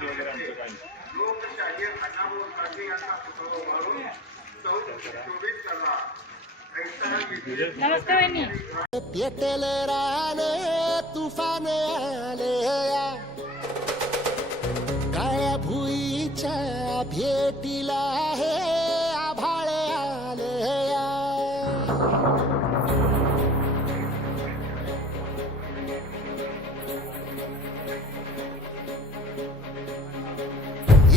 Party वगैरे आमचं काही लोकशाही अण्णाभाऊ साठे यांचा पुतळा पेटले राले तुफान आले काय भुईच्या भेटीला हे आभाळे आले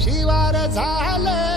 शिवार झालं.